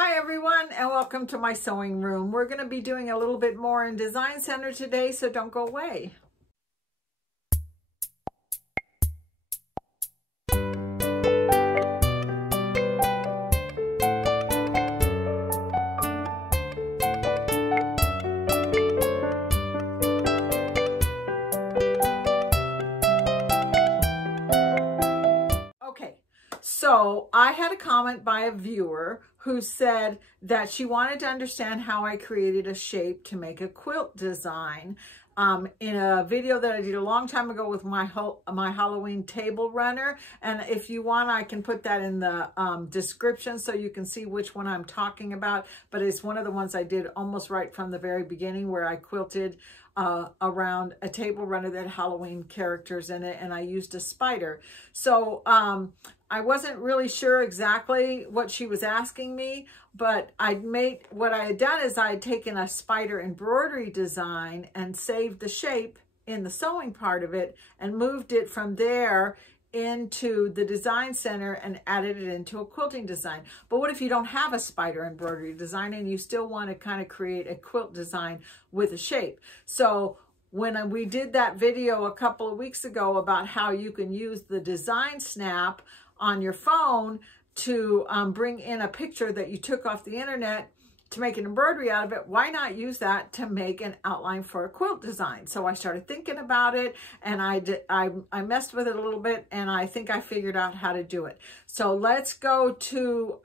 Hi everyone, and welcome to my sewing room. We're going to be doing a little bit more in Design Center today, so don't go away. Okay, so I had a comment by a viewer who said that she wanted to understand how I created a shape to make a quilt design. In a video that I did a long time ago with my Halloween table runner. And if you want, I can put that in the description so you can see which one I'm talking about. But it's one of the ones I did almost right from the very beginning, where I quilted around a table runner that had Halloween characters in it, and I used a spider. So I wasn't really sure exactly what she was asking me, but what I had done is I had taken a spider embroidery design and saved the shape in the sewing part of it and moved it from there into the Design Center and added it into a quilting design. But what if you don't have a spider embroidery design and you still want to kind of create a quilt design with a shape? So when we did that video a couple of weeks ago about how you can use the Design Snap on your phone to bring in a picture that you took off the internet to make an embroidery out of it, why not use that to make an outline for a quilt design? So I started thinking about it, and I messed with it a little bit, and I think I figured out how to do it. So let's go to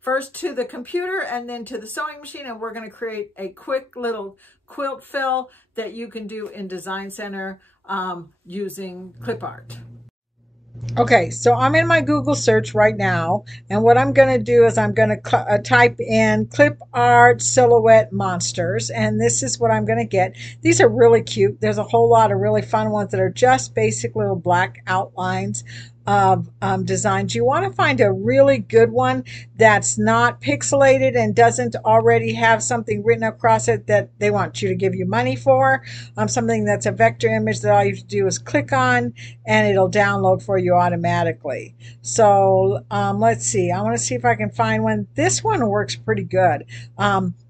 first to the computer and then to the sewing machine, and we're going to create a quick little quilt fill that you can do in Design Center using clip art. Okay, so I'm in my Google search right now, and what I'm going to do is I'm going to type in clip art silhouette monsters, and this is what I'm going to get. These are really cute. There's a whole lot of really fun ones that are just basic little black outlines of designs. You want to find a really good one that's not pixelated and doesn't already have something written across it that they want you to give you money for. Something that's a vector image that all you have to do is click on and it'll download for you automatically. So let's see. I want to see if I can find one. This one works pretty good.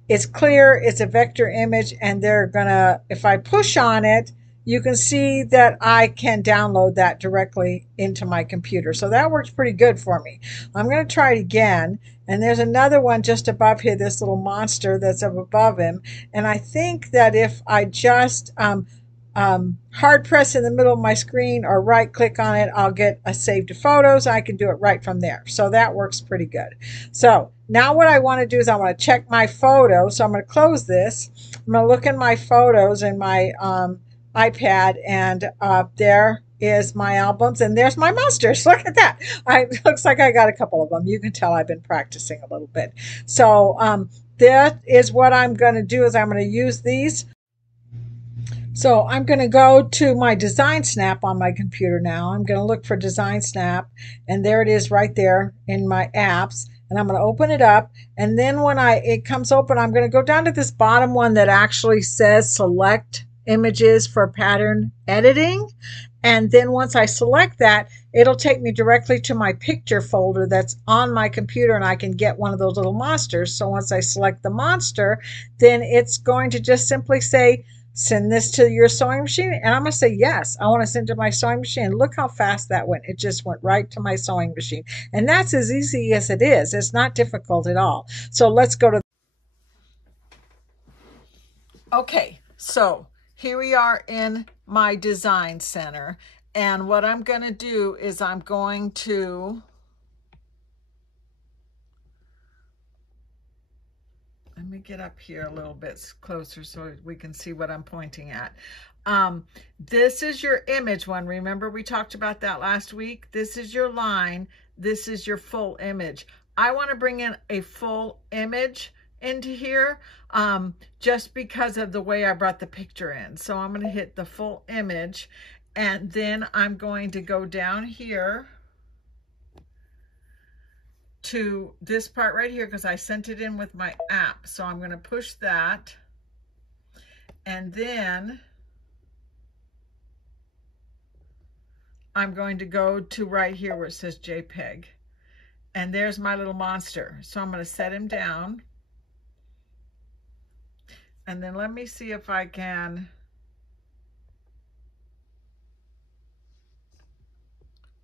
It's clear, it's a vector image, and they're gonna, if I push on it, you can see that I can download that directly into my computer. So that works pretty good for me. I'm going to try it again. And there's another one just above here, this little monster that's up above him. And I think that if I just hard press in the middle of my screen or right click on it, I'll get a save to photos. I can do it right from there. So that works pretty good. So now what I want to do is I want to check my photos. So I'm going to close this. I'm going to look in my photos in my iPad, and there is my albums, and there's my monsters. Look at that. Looks like I got a couple of them. You can tell I've been practicing a little bit. So that is what I'm going to do, is I'm going to use these. So I'm going to go to my Design Snap on my computer now. I'm going to look for Design Snap, and there it is right there in my apps. And I'm going to open it up, and then when it comes open, I'm going to go down to this bottom one that actually says select images for pattern editing. And then once I select that, it'll take me directly to my picture folder that's on my computer, and I can get one of those little monsters. So once I select the monster, then it's going to just simply say, send this to your sewing machine. And I'm going to say, yes, I want to send it to my sewing machine. Look how fast that went. It just went right to my sewing machine. And that's as easy as it is. It's not difficult at all. So let's go to. Okay, so here we are in my Design Center, and what I'm going to do is I'm going to let me get up here a little bit closer so we can see what I'm pointing at. This is your image one. Remember we talked about that last week? This is your line. This is your full image. I want to bring in a full image into here just because of the way I brought the picture in. So I'm going to hit the full image, and then I'm going to go down here to this part right here because I sent it in with my app. So I'm going to push that, and then I'm going to go to right here where it says JPEG. And there's my little monster. So I'm going to set him down. And then let me see if I can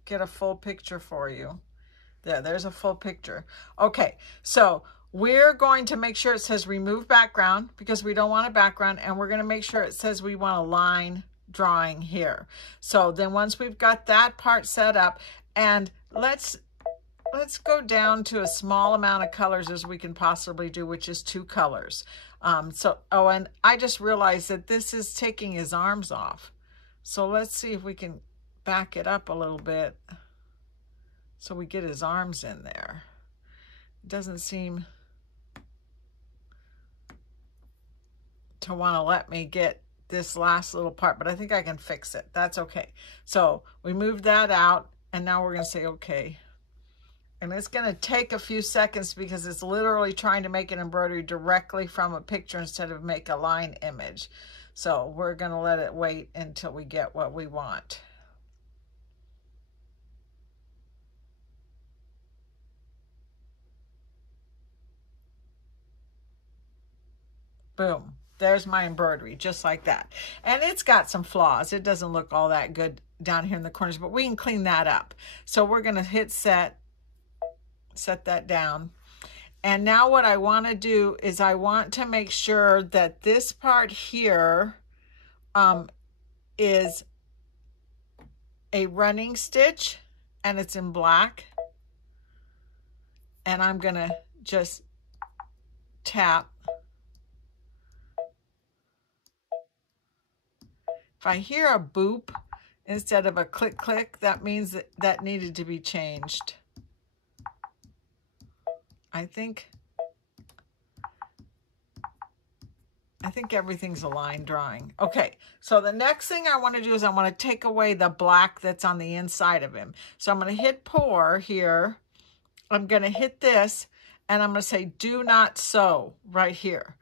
get a full picture for you. There's a full picture. Okay, so we're going to make sure it says remove background because we don't want a background, and we're going to make sure it says we want a line drawing here. So then once we've got that part set up, and let's go down to a small amount of colors as we can possibly do, which is 2 colors. Oh, and I just realized that this is taking his arms off. So let's see if we can back it up a little bit so we get his arms in there. It doesn't seem to want to let me get this last little part, but I think I can fix it. That's okay. So we moved that out, and now we're going to say okay. And it's going to take a few seconds because it's literally trying to make an embroidery directly from a picture instead of make a line image. So we're going to let it wait until we get what we want. Boom. There's my embroidery, just like that. And it's got some flaws. It doesn't look all that good down here in the corners, but we can clean that up. So we're going to hit set that down. And now what I want to do is I want to make sure that this part here is a running stitch, and it's in black. And I'm going to just tap. If I hear a boop instead of a click click, that means that needed to be changed. I think everything's a line drawing. Okay, so the next thing I want to do is I want to take away the black that's on the inside of him. So I'm going to hit pour here. I'm going to hit this, and I'm going to say do not sew right here.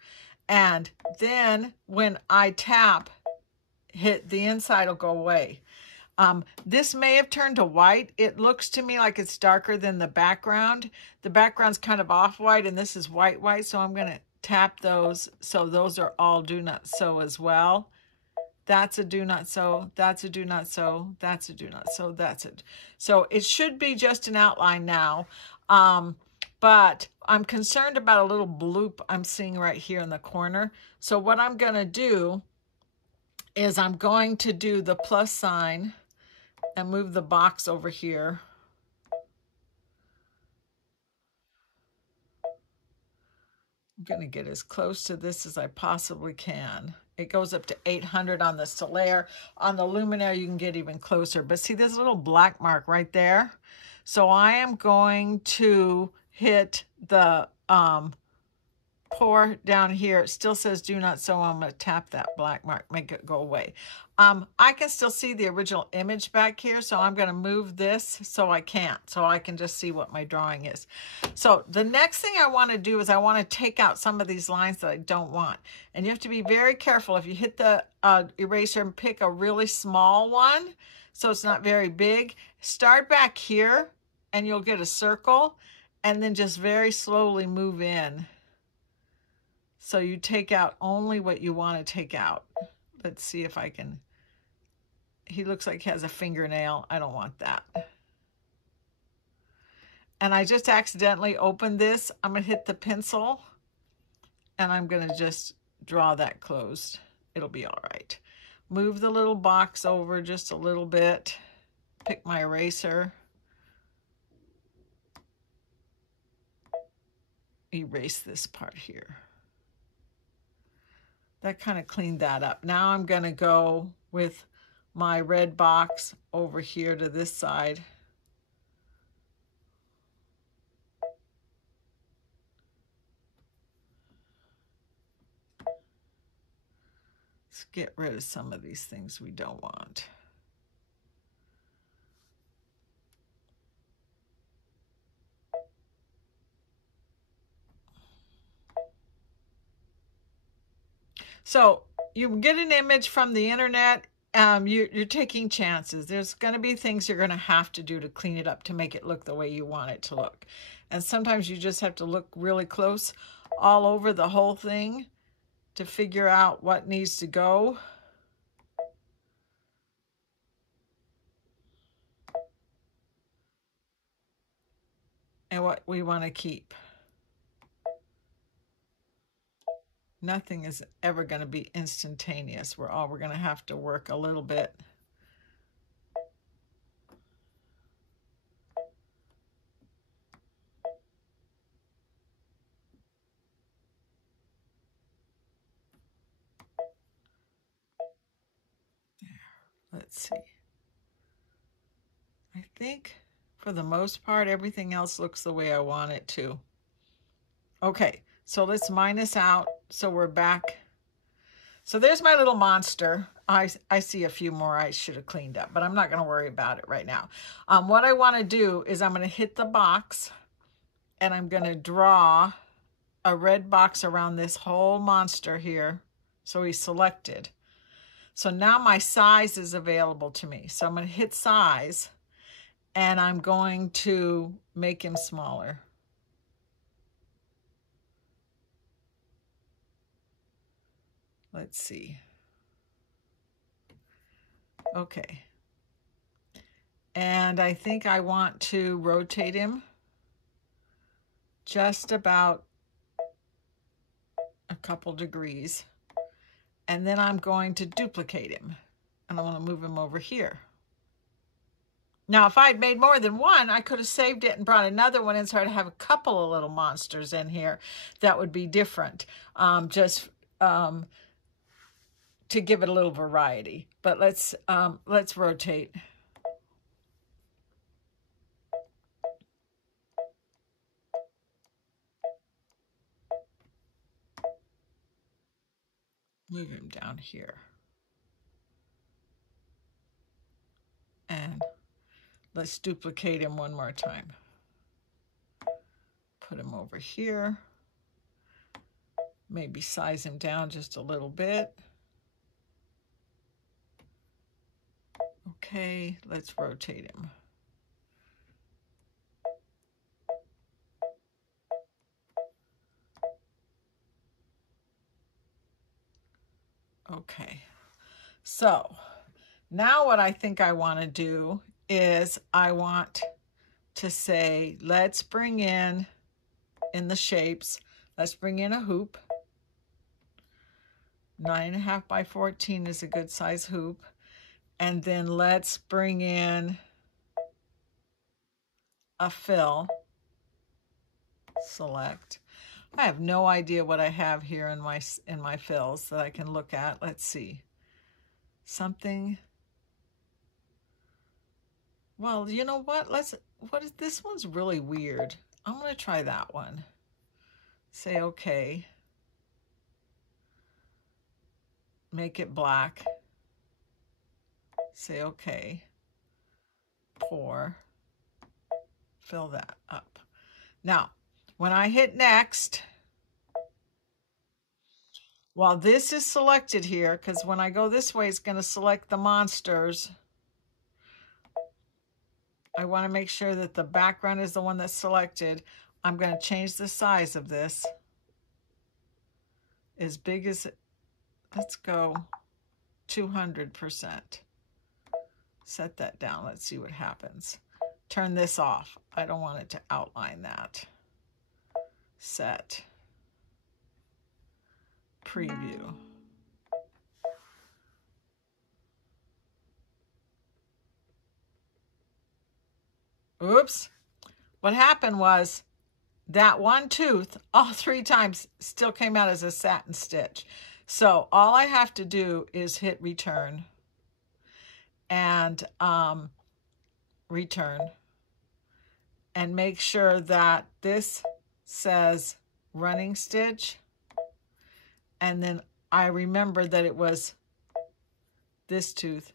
And then when I tap, hit the inside will go away. This may have turned to white. It looks to me like it's darker than the background. The background's kind of off-white, and this is white, so I'm going to tap those. So those are all do not sew as well. That's a do not sew. That's a do not sew. That's a do not sew. That's it. So it should be just an outline now. But I'm concerned about a little bloop I'm seeing right here in the corner. So what I'm going to do is I'm going to do the plus sign and move the box over here. I'm going to get as close to this as I possibly can. It goes up to 800 on the Solaire. On the Luminaire, you can get even closer. But see this little black mark right there? So I am going to hit the pour down here. It still says do not sew. I'm going to tap that black mark, make it go away. I can still see the original image back here, so I'm going to move this so I can't, so I can just see what my drawing is. So the next thing I want to do is I want to take out some of these lines that I don't want. And you have to be very careful. If you hit the eraser and pick a really small one, so it's not very big, start back here and you'll get a circle, and then just very slowly move in. So you take out only what you want to take out. Let's see if I can. He looks like he has a fingernail. I don't want that. And I just accidentally opened this. I'm going to hit the pencil, and I'm going to just draw that closed. It'll be all right. Move the little box over just a little bit. Pick my eraser. Erase this part here. That kind of cleaned that up. Now I'm going to go with my red box over here to this side. Let's get rid of some of these things we don't want. So you get an image from the internet. you're taking chances. There's going to be things you're going to have to do to clean it up to make it look the way you want it to look. And sometimes you just have to look really close all over the whole thing to figure out what needs to go. And what we want to keep. Nothing is ever going to be instantaneous. We're going to have to work a little bit. There. Let's see. I think for the most part, everything else looks the way I want it to. Okay, so let's minus out. So we're back. So there's my little monster. I see a few more I should have cleaned up, but I'm not going to worry about it right now. What I want to do is I'm going to hit the box and I'm going to draw a red box around this whole monster here. So he's selected. So now my size is available to me. So I'm going to hit size and I'm going to make him smaller. Let's see. Okay. And I think I want to rotate him just about a couple degrees. And then I'm going to duplicate him. And I want to move him over here. Now, if I had made more than one, I could have saved it and brought another one in so I'd have a couple of little monsters in here that would be different. To give it a little variety. But let's rotate. Move him down here. And let's duplicate him one more time. Put him over here. Maybe size him down just a little bit. Okay, let's rotate him. Okay, so now what I think I want to do is I want to say, let's bring in the shapes, let's bring in a hoop. 9.5 by 14 is a good size hoop. And then let's bring in a fill. Select. I have no idea what I have here in my fills that I can look at. Let's see. Something. Well, you know what? This one's really weird. I'm going to try that one. Say okay. Make it black. Say okay. Pour. Fill that up. Now, when I hit next, while this is selected here, because when I go this way, it's going to select the monsters. I want to make sure that the background is the one that's selected. I'm going to change the size of this. As big as, let's go 200%. Set that down. Let's see what happens. Turn this off. I don't want it to outline that. Set. Preview. Oops. What happened was that one tooth, all 3 times, still came out as a satin stitch. So all I have to do is hit return and return and make sure that this says running stitch. And then I remember that it was this tooth.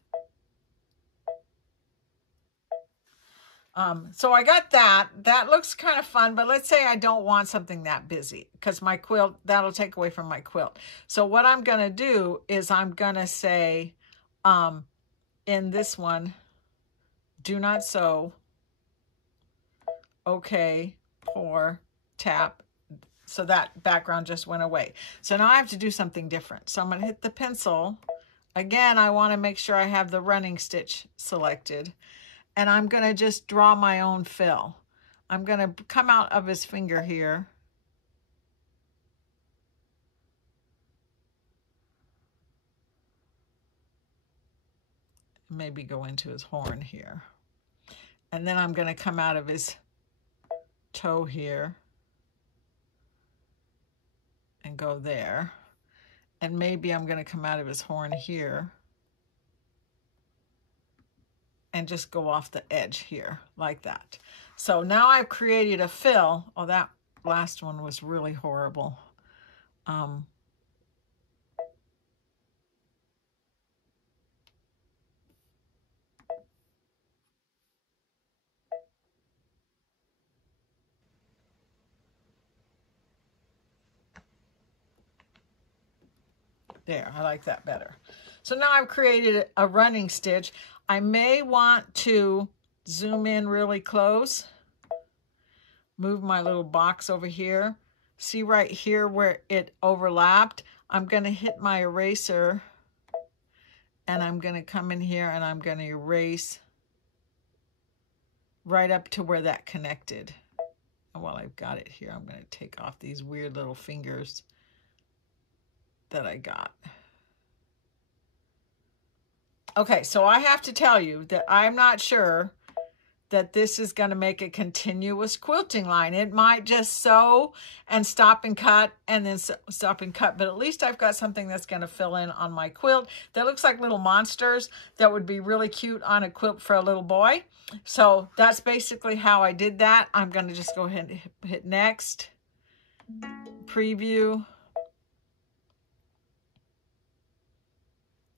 So I got that. That looks kind of fun, but let's say I don't want something that busy because my quilt, that'll take away from my quilt. So what I'm going to do is I'm going to say, in this one, do not sew. Okay, pour, tap. So that background just went away. So now I have to do something different. So I'm going to hit the pencil. Again, I want to make sure I have the running stitch selected. And I'm going to just draw my own fill. I'm going to come out of his finger here. Maybe go into his horn here. And then I'm going to come out of his toe here and go there. And maybe I'm going to come out of his horn here and just go off the edge here like that. So now I've created a fill. Oh, that last one was really horrible. There, I like that better. So now I've created a running stitch. I may want to zoom in really close, move my little box over here. See right here where it overlapped? I'm going to hit my eraser and I'm going to come in here and I'm going to erase right up to where that connected. And while I've got it here, I'm going to take off these weird little fingers that I got. Okay, so I have to tell you that I'm not sure that this is going to make a continuous quilting line. It might just sew and stop and cut and then stop and cut, but at least I've got something that's going to fill in on my quilt that looks like little monsters that would be really cute on a quilt for a little boy. So that's basically how I did that. I'm going to just go ahead and hit next, preview.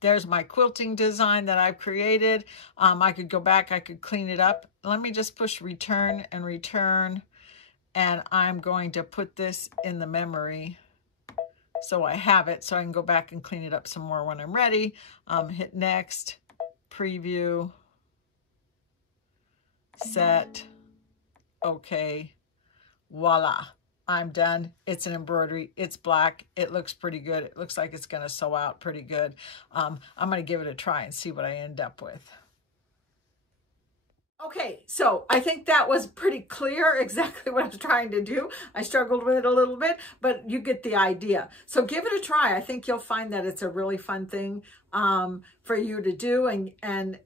There's my quilting design that I've created. I could go back, I could clean it up. Let me just push return and return. And I'm going to put this in the memory so I have it, so I can go back and clean it up some more when I'm ready. Hit next, preview, set, okay, voila. I'm done. It's an embroidery. It's black. It looks pretty good. It looks like it's going to sew out pretty good. I'm going to give it a try and see what I end up with. Okay, so I think that was pretty clear exactly what I was trying to do. I struggled with it a little bit, but you get the idea. So give it a try. I think you'll find that it's a really fun thing for you to do, and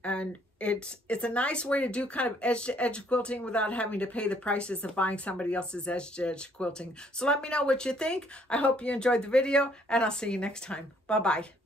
it's a nice way to do kind of edge-to-edge quilting without having to pay the prices of buying somebody else's edge-to-edge quilting. So let me know what you think. I hope you enjoyed the video, and I'll see you next time. Bye-bye.